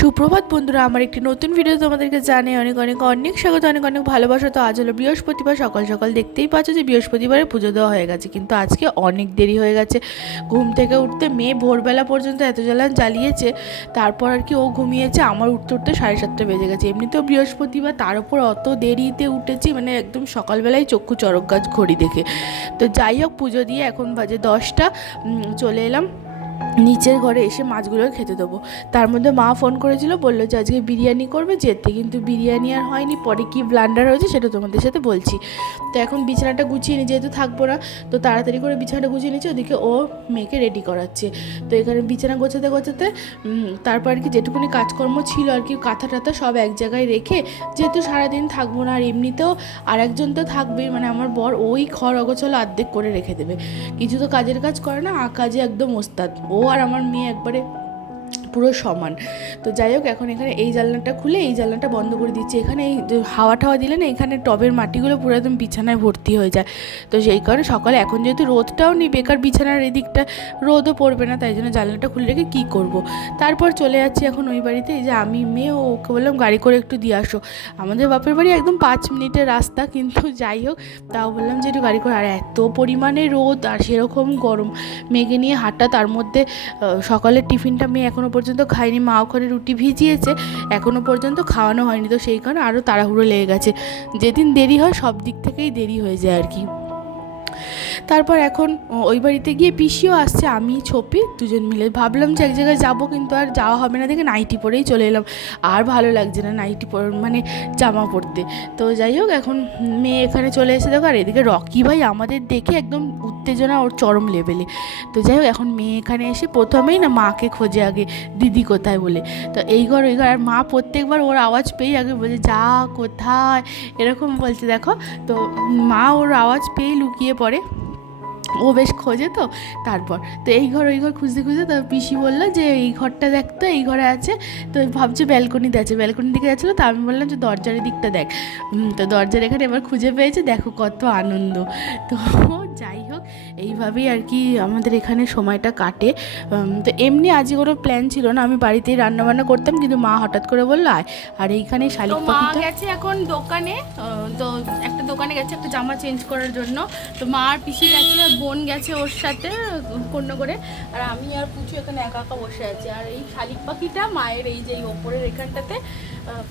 সুপ্রভাত বন্ধুরা, আমার একটি নতুন ভিডিও তোমাদেরকে জানিয়ে অনেক অনেক অনেক স্বাগত, অনেক অনেক ভালোবাসা। তো আজ হলো বৃহস্পতিবার, সকাল সকাল দেখতেই পাচ্ছ যে বৃহস্পতিবারে পুজো দেওয়া হয়ে গেছে, কিন্তু আজকে অনেক দেরি হয়ে গেছে ঘুম থেকে উঠতে। মেয়ে ভোরবেলা পর্যন্ত এত জ্বালান জ্বালিয়েছে, তারপর আর কি ও ঘুমিয়েছে। আমার উঠতে উঠতে 7:30 বেজে গেছে। এমনিতেও বৃহস্পতিবার, তার উপর অত দেরিতে উঠেছি, মানে একদম সকালবেলায় চক্ষু চড়ক গাছ ঘড়ি দেখে। তো যাই হোক, পুজো দিয়ে এখন বাজে 10টা। চলে এলাম নিচের ঘরে, এসে মাছগুলো খেতে দেবো। তার মধ্যে মা ফোন করেছিল, বললো যে আজকে বিরিয়ানি করবে যেতে, কিন্তু বিরিয়ানি আর হয়নি। পরে কি ব্লান্ডার হয়েছে সেটা তোমাদের সাথে বলছি। তো এখন বিছানাটা গুছিয়ে নিই, যেহেতু থাকবো না, তো তাড়াতাড়ি করে বিছানাটা গুছিয়ে নিচ্ছে। ওদিকে ও মেয়েকে রেডি করাচ্ছে। তো এখানে বিছানা গোছাতে গোছাতে তারপর আর কি যেটুকুনি কাজকর্ম ছিল আর কি, কাঁথা টাথা সব এক জায়গায় রেখে, যেহেতু সারাদিন থাকবো না, আর এমনিতেও আর একজন তো থাকবেই, মানে আমার বর, ওই ঘর অগোছালো অর্ধেক করে রেখে দেবে। কিছু তো কাজের কাজ করে না, কাজে একদম ওস্তাদ ও, আর আমার মেয়ে একবারে পুরো সমান। তো যাই হোক, এখন এখানে এই জানলাটা খুলে এই জানলাটা বন্ধ করে দিচ্ছি। এখানে এই হাওয়া টাওয়া দিলে না, এখানে টবের মাটিগুলো পুরো একদম বিছানায় ভর্তি হয়ে যায়। তো সেই কারণে সকালে, এখন যেহেতু রোদটাও নেই, বেকার বিছানার এদিকটা রোদও পড়বে না, তাই জন্য জানলাটা খুলে রেখে কী করব। তারপর চলে যাচ্ছি এখন ওই বাড়িতে। এই যে আমি, মেয়ে, ওকে বললাম গাড়ি করে একটু দিয়ে আসো। আমাদের বাপের বাড়ি একদম 5 মিনিটের রাস্তা, কিন্তু যাই হোক, তাও বললাম যে একটু গাড়ি করে। আর এত পরিমাণে রোদ আর সেরকম গরম, মেয়েকে নিয়ে হাঁটা, তার মধ্যে সকালের টিফিনটা মেয়ে এখনও পর্যন্ত খাইনি। মা ওখানে রুটি ভিজিয়েছে, এখনও পর্যন্ত খাওয়ানো হয়নি। তো সেই কারণে আরও তাড়াহুড়ো লেগে গেছে। যেদিন দেরি হয় সব দিক থেকেই দেরি হয়ে যায় আর কি। তারপর এখন ওই বাড়িতে গিয়ে পিসিও আসছে, আমি ছোপি দুজন মিলে ভাবলাম যে এক জায়গায় যাবো, কিন্তু আর যাওয়া হবে না দেখে নাইটি পরেই চলে এলাম। আর ভালো লাগছে না নাইটি মানে জামা পরতে। তো যাই হোক, এখন মেয়ে এখানে চলে এসে দেখো, আর এদিকে রকি ভাই আমাদের দেখে একদম উত্তেজনা ওর চরম লেভেলে। তো যাই হোক, এখন মেয়ে এখানে এসে প্রথমেই না মাকে খোঁজে আগে, দিদি কোথায় বলে। তো এই ঘর ওই ঘর, আর মা প্রত্যেকবার ওর আওয়াজ পেয়েই আগে বলছে যা কোথায়, এরকম বলছে দেখো। তো মা ওর আওয়াজ পেয়েই লুকিয়ে পড়ে, ও বেশ খোঁজে। তো তারপর তো এই ঘর ওই ঘর খুঁজতে খুঁজতে, তো পিসি বললো যে এই ঘরটা দেখতো, এই ঘরে আছে। তো ভাবছে ব্যালকনিতে আছে, ব্যালকনির দিকে যাচ্ছিলো। তো আমি বললাম যে দরজার দিকটা দেখ। তো দরজার এখানে এবার খুঁজে পেয়েছে, দেখো কত আনন্দ। তো যাই হোক, এইভাবেই আর কি আমাদের এখানে সময়টা কাটে। তো এমনি আজকে কোনো প্ল্যান ছিল না, আমি বাড়িতেই রান্নাবান্না করতাম, কিন্তু মা হঠাৎ করে বললো আয়। আর এইখানে শালিক পাখিটা গেছে এখন দোকানে। তো একটা দোকানে গেছে একটা জামা চেঞ্জ করার জন্য। তো মা আর পিসি গেছে, বোন গেছে ওর সাথে কোনো করে, আর আমি আর পুচু এখানে একা একা বসে আছি। আর এই শালিক পাখিটা মায়ের এই যে ওপরের এখানটাতে,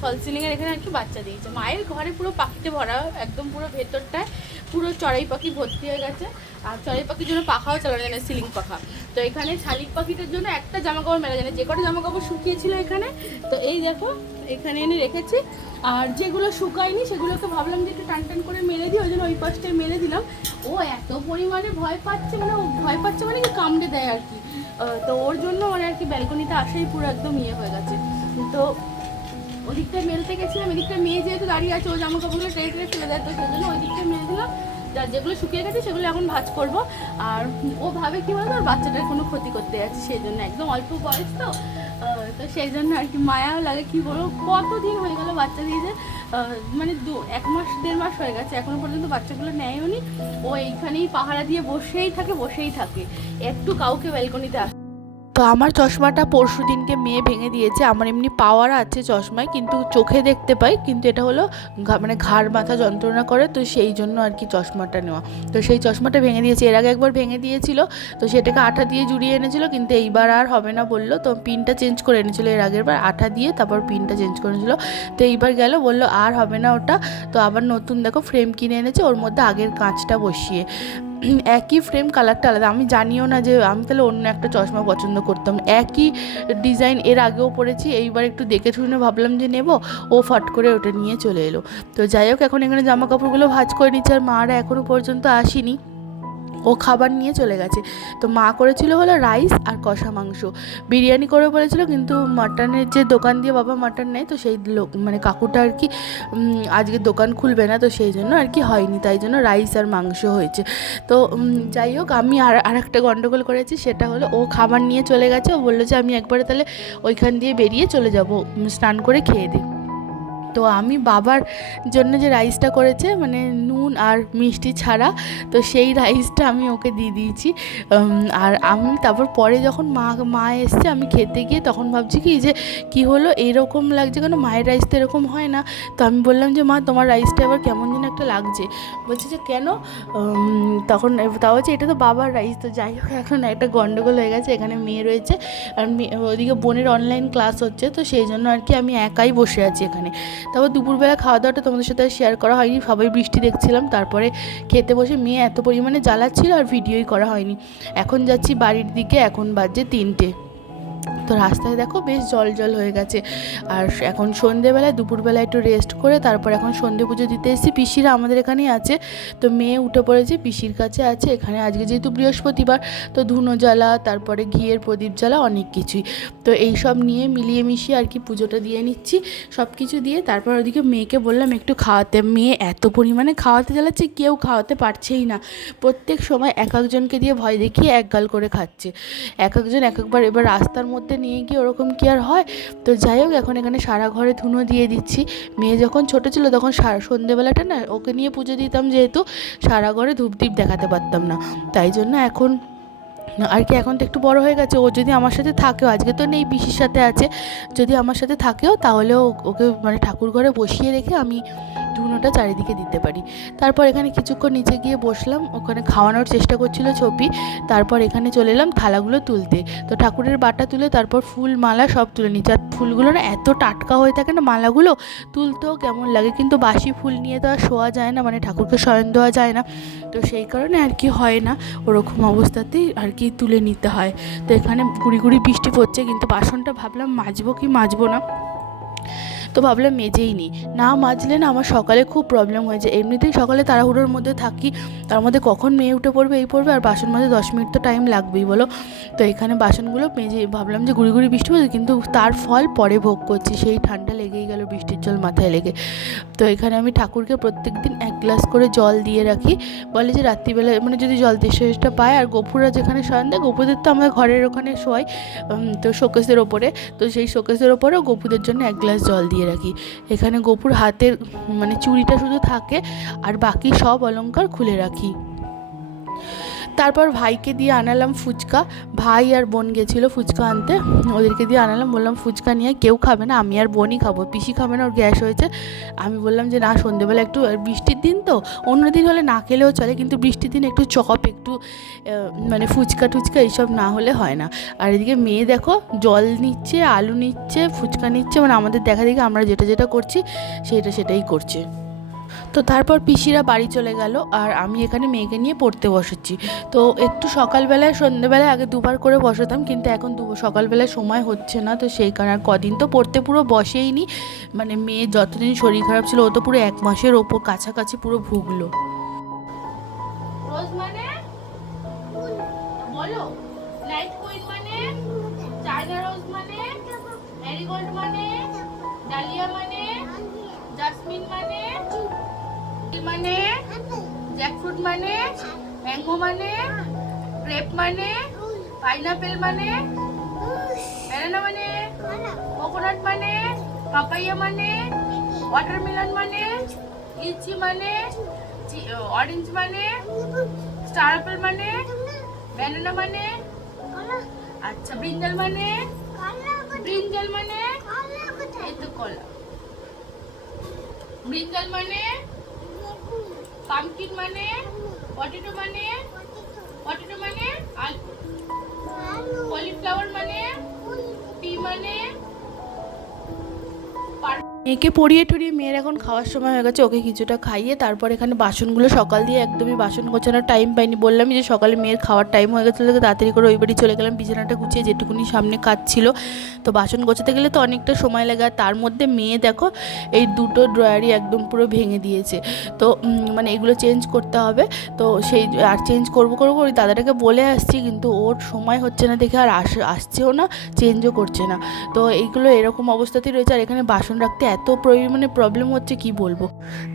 ফল সিলিংয়ের এখানে আর কি বাচ্চা দিয়েছে। মায়ের ঘরে পুরো পাখিতে ভরা, একদম পুরো ভেতরটায় পুরো চড়াই পাখি ভর্তি হয়ে গেছে। আর চড়াই পাখির জন্য পাখাও চালানো যায় না, সিলিং পাখা। তো এখানে শালিক পাখিটার জন্য একটা জামা কাপড় মেলা যায় না, যে কটা জামা কাপড় শুকিয়েছিল এখানে, তো এই দেখো এখানে এনে রেখেছি। আর যেগুলো শুকায়নি সেগুলোকে ভাবলাম যে একটু টান টান করে মেলে দিই, ওই জন্য ওই পাশটায় মেলে দিলাম। ও এত পরিমাণে ভয় পাচ্ছে, মানে ও ভয় পাচ্ছে মানে কি কামড়ে দেয় আর কি। তো ওর জন্য মানে আর কি ব্যালকনিতে আসাই পুরো একদম ইয়ে হয়ে গেছে। তো ওদিকটায় মেলতে গেছিলাম, এদিকটায় মেয়ে যেহেতু দাঁড়িয়ে আছে, ও জামা কাপড়গুলো ট্রে ট্রে ফেলে দেয়, তো সেই জন্য ওই দিকটায় মেলে দিলাম। যার যেগুলো শুকিয়ে গেছে সেগুলো এখন ভাঁজ করবো। আর ও ভাবে কি বলতো, আর বাচ্চাটার কোনো ক্ষতি করতে যাচ্ছে, সেই জন্য একদম অল্প বয়স তো, তো সেই জন্য আর কি মায়াও লাগে। কি বলবো, কতদিন হয়ে গেল বাচ্চা দিয়েছে, মানে 1 মাস 1.5 মাস হয়ে গেছে, এখনো পর্যন্ত বাচ্চাগুলো নেয়ও নি। ও এইখানেই পাহারা দিয়ে বসেই থাকে, একটু কাউকে ব্যালকনিতে আসে। তো আমার চশমাটা পরশু দিনকে মেয়ে ভেঙে দিয়েছে। আমার এমনি পাওয়ার আছে চশমায়, কিন্তু চোখে দেখতে পাই, কিন্তু এটা হলো মানে ঘাড় মাথা যন্ত্রণা করে, তো সেই জন্য আর কি চশমাটা নেওয়া। তো সেই চশমাটা ভেঙে দিয়েছে, এর আগে একবার ভেঙে দিয়েছিল, তো সেটাকে আঠা দিয়ে জুড়িয়ে এনেছিল, কিন্তু এইবার আর হবে না বললো। তো পিনটা চেঞ্জ করে এনেছিল, এর আগের বার আঠা দিয়ে তারপর পিনটা চেঞ্জ করে এনেছিল। তো এইবার গেল, বললো আর হবে না ওটা। তো আবার নতুন দেখো ফ্রেম কিনে এনেছে, ওর মধ্যে আগের কাঁচটা বসিয়ে। একই ফ্রেম, কালারটা আলাদা। আমি জানিও না যে আমি তাহলে অন্য একটা চশমা পছন্দ করতাম। একই ডিজাইন এর আগেও পরেছি, এইবার একটু দেখে শুনে ভাবলাম যে নেব, ও ফট করে ওটা নিয়ে চলে এলো। তো যাই হোক, এখন এখানে জামা কাপড়গুলো ভাঁজ করে নিচ্ছে, আর মারা এখনও পর্যন্ত আসেনি, ও খাবার নিয়ে চলে গেছে। তো মা করেছিল হলো রাইস আর কষা মাংস, বিরিয়ানি করে বলেছিল, কিন্তু মাটনের যে দোকান দিয়ে বাবা মাটন নেয়, তো সেই লোক মানে কাকুটা আর কি আজকে দোকান খুলবে না, তো সেই জন্য আর কি হয়নি, তাই জন্য রাইস আর মাংস হয়েছে। তো যাই হোক, আমি আর একটা গন্ডগোল করেছি, সেটা হলো ও খাবার নিয়ে চলে গেছে। ও বললো যে আমি একবারে তাহলে ওইখান দিয়ে বেরিয়ে চলে যাব, স্নান করে খেয়ে দিই। তো আমি বাবার জন্য যে রাইসটা করেছে মানে নুন আর মিষ্টি ছাড়া, তো সেই রাইসটা আমি ওকে দিয়ে দিয়েছি। আর আমি তারপর পরে যখন মা এসছে আমি খেতে গিয়ে তখন ভাবছি কি যে কী হলো এরকম লাগছে কেন, মায়ের রাইস তো এরকম হয় না। তো আমি বললাম যে মা তোমার রাইসটা এবার কেমন যেন একটা লাগছে। বলছে যে কেন, তখন তাও হচ্ছে এটা তো বাবার রাইস। তো যাই হোক এখন একটা গন্ডগোল হয়ে গেছে, এখানে মেয়ে রয়েছে আর ওদিকে বোনের অনলাইন ক্লাস হচ্ছে, তো সেই জন্য আর কি আমি একাই বসে আছি এখানে। তারপর দুপুরবেলা খাওয়া দাওয়াটা তোমাদের সাথে শেয়ার করা হয়নি, সবাই বৃষ্টি দেখছিলাম। তারপরে খেতে বসে মেয়ে এত পরিমাণে জ্বালাচ্ছিল আর ভিডিওই করা হয়নি। এখন যাচ্ছি বাড়ির দিকে, এখন বাজে 3টে। তো রাস্তায় দেখো বেশ জল জল হয়ে গেছে। আর এখন সন্ধেবেলায় দুপুরবেলা একটু রেস্ট করে তারপর এখন সন্ধে পুজো দিতে এসেছি। পিসিরা আমাদের এখানেই আছে, তো মেয়ে উঠে পড়েছে পিসির কাছে আছে। এখানে আজকে যেহেতু বৃহস্পতিবার তো ধুনো জ্বালা, তারপরে ঘিয়ের প্রদীপ জ্বালা, অনেক কিছুই। তো এই সব নিয়ে মিলিয়ে মিশিয়ে আর কি পুজোটা দিয়ে নিচ্ছি। সব কিছু দিয়ে তারপর ওদিকে মেয়েকে বললাম একটু খাওয়াতে। মেয়ে এত পরিমাণে খাওয়াতে জ্বালাচ্ছে, কেউ খাওয়াতে পারছেই না। প্রত্যেক সময় এক একজনকে দিয়ে ভয় দেখিয়ে এক গাল করে খাচ্ছে, এক একজন এক একবার। এবার রাস্তার মধ্যে নিয়ে গিয়ে ওরকম কি আর হয়। তো যাই হোক এখন এখানে সারা ঘরে ধুনো দিয়ে দিচ্ছি। মেয়ে যখন ছোটো ছিল তখন সন্ধেবেলাটা না ওকে নিয়ে পুজো দিতাম, যেহেতু সারা ঘরে ধূপদীপ দেখাতে পারতাম না, তাই জন্য এখন আর কি এখন তো একটু বড় হয়ে গেছে। ও যদি আমার সাথে থাকেও, আজকে তো নেই পিসির সাথে আছে, যদি আমার সাথে থাকেও তাহলেও ওকে মানে ঠাকুর ঘরে বসিয়ে রেখে আমি ধুনোটা চারিদিকে দিতে পারি। তারপর এখানে কিছুক্ষণ নিচে গিয়ে বসলাম, ওখানে খাওয়ানোর চেষ্টা করছিল ছবি। তারপর এখানে চলে এলাম থালাগুলো তুলতে। তো ঠাকুরের বাটা তুলে তারপর ফুল মালা সব তুলে নিচ্ছি। আর ফুলগুলো না এত টাটকা হয়ে থাকে না, মালাগুলো তুলতেও কেমন লাগে, কিন্তু বাসি ফুল নিয়ে তো আর শোয়া যায় না, মানে ঠাকুরকে শয়ন দেওয়া যায় না। তো সেই কারণে আর কি হয় না, ওরকম অবস্থাতেই আর কি তুলে নিতে হয়। তো এখানে গুড়ি গুড়ি বৃষ্টি পড়ছে, কিন্তু বাসনটা ভাবলাম মাজবো কি মাজবো না, তো ভাবলাম মেজেই নিই। না মাজলে না আমার সকালে খুব প্রবলেম হয়েছে। এমনিতেই সকালে তাড়াহুড়োর মধ্যে থাকি, তার মধ্যে কখন মেয়ে উঠে পড়বে এই পড়বে, আর বাসন মাজতে 10 মিনিট তো টাইম লাগবেই বলো। তো এখানে বাসনগুলো মেজে ভাবলাম যে গুড়ি গুড়ি বৃষ্টি পড়ছে, কিন্তু তার ফল পরে ভোগ করছি। সেই ঠান্ডা লেগেই গেল বৃষ্টির জল মাথায় লেগে। তো এখানে আমি ঠাকুরকে প্রত্যেক দিন 1 গ্লাস করে জল দিয়ে রাখি। বলে যে রাত্রিবেলা মানে যদি জল তেষ্টা পায়, আর গপুরা যেখানে শয়ন দেয়, গপুদের তো আমরা ঘরের ওখানে শোয়াই তো শোকেসের ওপরে, তো সেই শোকেসের ওপরেও গপুদের জন্য 1 গ্লাস জল দিয়ে রাখি। এখানে গপুর হাতের মানে চুড়িটা শুধু থাকে, আর বাকি সব অলংকার খুলে রাখি। তারপর ভাইকে দিয়ে আনালাম ফুচকা। ভাই আর বোন গেছিলো ফুচকা আনতে, ওদেরকে দিয়ে আনালাম। বললাম ফুচকা নিয়ে কেউ খাবে না, আমি আর বোনই খাবো, পিসি খাবে না, ওর গ্যাস হয়েছে। আমি বললাম যে না, সন্ধ্যেবেলা একটু, বৃষ্টির দিন তো, অন্য দিন হলে না খেলেও চলে, কিন্তু বৃষ্টির দিন একটু চপ, একটু মানে ফুচকা টুচকা এইসব না হলে হয় না। আর এদিকে মেয়ে দেখো জল নিচ্ছে, আলু নিচ্ছে, ফুচকা নিচ্ছে, মানে আমাদের দেখা দেখি আমরা যেটা যেটা করছি সেটাই করছে। তো তারপর পিসিরা বাড়ি চলে গেল, আর আমি এখানে মেয়েকে নিয়ে পড়তে বসেছি। তো একটু সকালবেলায় সন্ধ্যেবেলায় আগে দুবার করে বসাতাম, কিন্তু এখন সকালবেলায় সময় হচ্ছে না, তো সেই কারণে আর কদিন তো পড়তে পুরো বসেই নি। মানে মেয়ে যতদিন শরীর খারাপ ছিল ও তো পুরো 1 মাসের ওপর কাছাকাছি পুরো ভুগলো। রোজ মানে বলো, লাইট কুইন মানে, চায়না রোজ মানে, ম্যারিগোল্ড মানে, ডালিয়া মানে, জাসমিন মানে, মানে জ্যাকফ্রুট মানে, ম্যাঙ্গো মানে, গ্রেপ মানে, পাইনাপেল মানে, ব্যানানা মানে, কোকোনাট মানে, পাপাইয়া মানে, ওয়াটারমেলন মানে, লিচি মানে, অরেঞ্জ মানে, স্টার অ্যাপেল মানে, ব্যানানা মানে, আচ্ছা ব্রিঞ্জাল মানে, ব্রিঞ্জাল মানে, এই তো কলা। ব্রিঞ্জাল মানে, পামকিন মানে, পটেটো মানে, আলু, কলিফ্লাওয়ার মানে, পি মানে। মেয়েকে পড়িয়ে টড়িয়ে মেয়ের এখন খাওয়ার সময় হয়ে গেছে, ওকে কিছুটা খাইয়ে তারপর এখানে বাসনগুলো সকাল দিয়ে একদমই বাসন গোছানোর টাইম পাইনি। বললামই যে সকালে মেয়ের খাওয়ার টাইম হয়ে গেছিলো, তাড়াতাড়ি করে ওই বাড়ি চলে গেলাম, বিছানাটা গুছিয়ে যেটুকুনি সামনে কাজ ছিল। তো বাসন গোছাতে গেলে তো অনেকটা সময় লাগে, আর তার মধ্যে মেয়ে দেখো এই দুটো ড্রয়ারই একদম পুরো ভেঙে দিয়েছে। তো মানে এগুলো চেঞ্জ করতে হবে, তো সেই আর চেঞ্জ করবো ওই দাদাটাকে বলে আসছি, কিন্তু ওর সময় হচ্ছে না দেখে আর আসছেও না, চেঞ্জও করছে না। তো এইগুলো এরকম অবস্থাতেই রয়েছে। আর এখানে বাসন রাখতে এত পরিমাণে প্রবলেম হচ্ছে কি বলবো।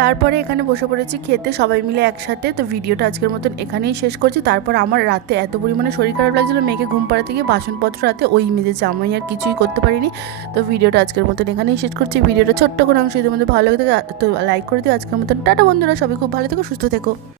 তারপরে এখানে বসে পড়েছি খেতে সবাই মিলে একসাথে। তো ভিডিওটা আজকের মতন এখানেই শেষ করছি। তারপর আমার রাতে এত পরিমাণে শরীর খারাপ লাগছিলো, মেয়েকে ঘুম পাড়াতে গিয়ে বাসনপত্র রাতে ওই মেজেছে, আমি আর কিছুই করতে পারিনি। তো ভিডিওটা আজকের মতন এখানেই শেষ করছি। ভিডিওটা ছোট্ট করে অংশ যদি তোমাদের ভালো লাগে তো লাইক করে দিও। আজকের মতন টাটা বন্ধুরা, সবাই খুব ভালো থেকো, সুস্থ থেকো।